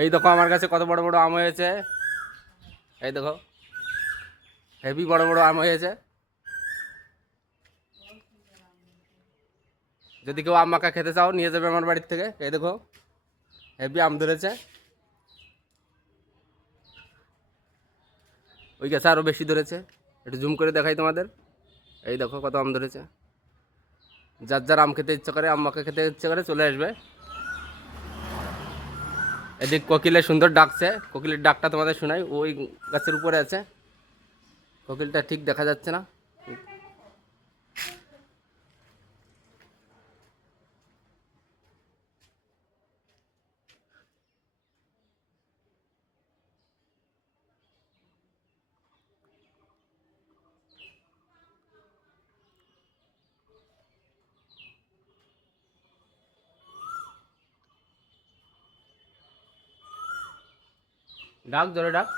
এই দেখো আমার কাছে কত বড় বড় আম হয়েছে। এই দেখো হেভি বড় বড় আম হয়েছে। যদি কেউ আম মাখা খেতে চাও নিয়ে যাবে আমার বাড়ির থেকে। এই দেখো হেভি আম ধরেছে। ওই গাছে আরও বেশি ধরেছে। একটু জুম করে দেখাই তোমাদের। এই দেখো কত আম ধরেছে। যার যার আম খেতে ইচ্ছে করে, আম মাখা খেতে ইচ্ছে করে চলে আসবে। এদিক কোকিলের সুন্দর ডাকছে। কোকিলের ডাকটা তোমাদের শোনাই। ওই গাছের উপরে আছে। কোকিলটা ঠিক দেখা যাচ্ছে না। ডাক, জোরে ডাক।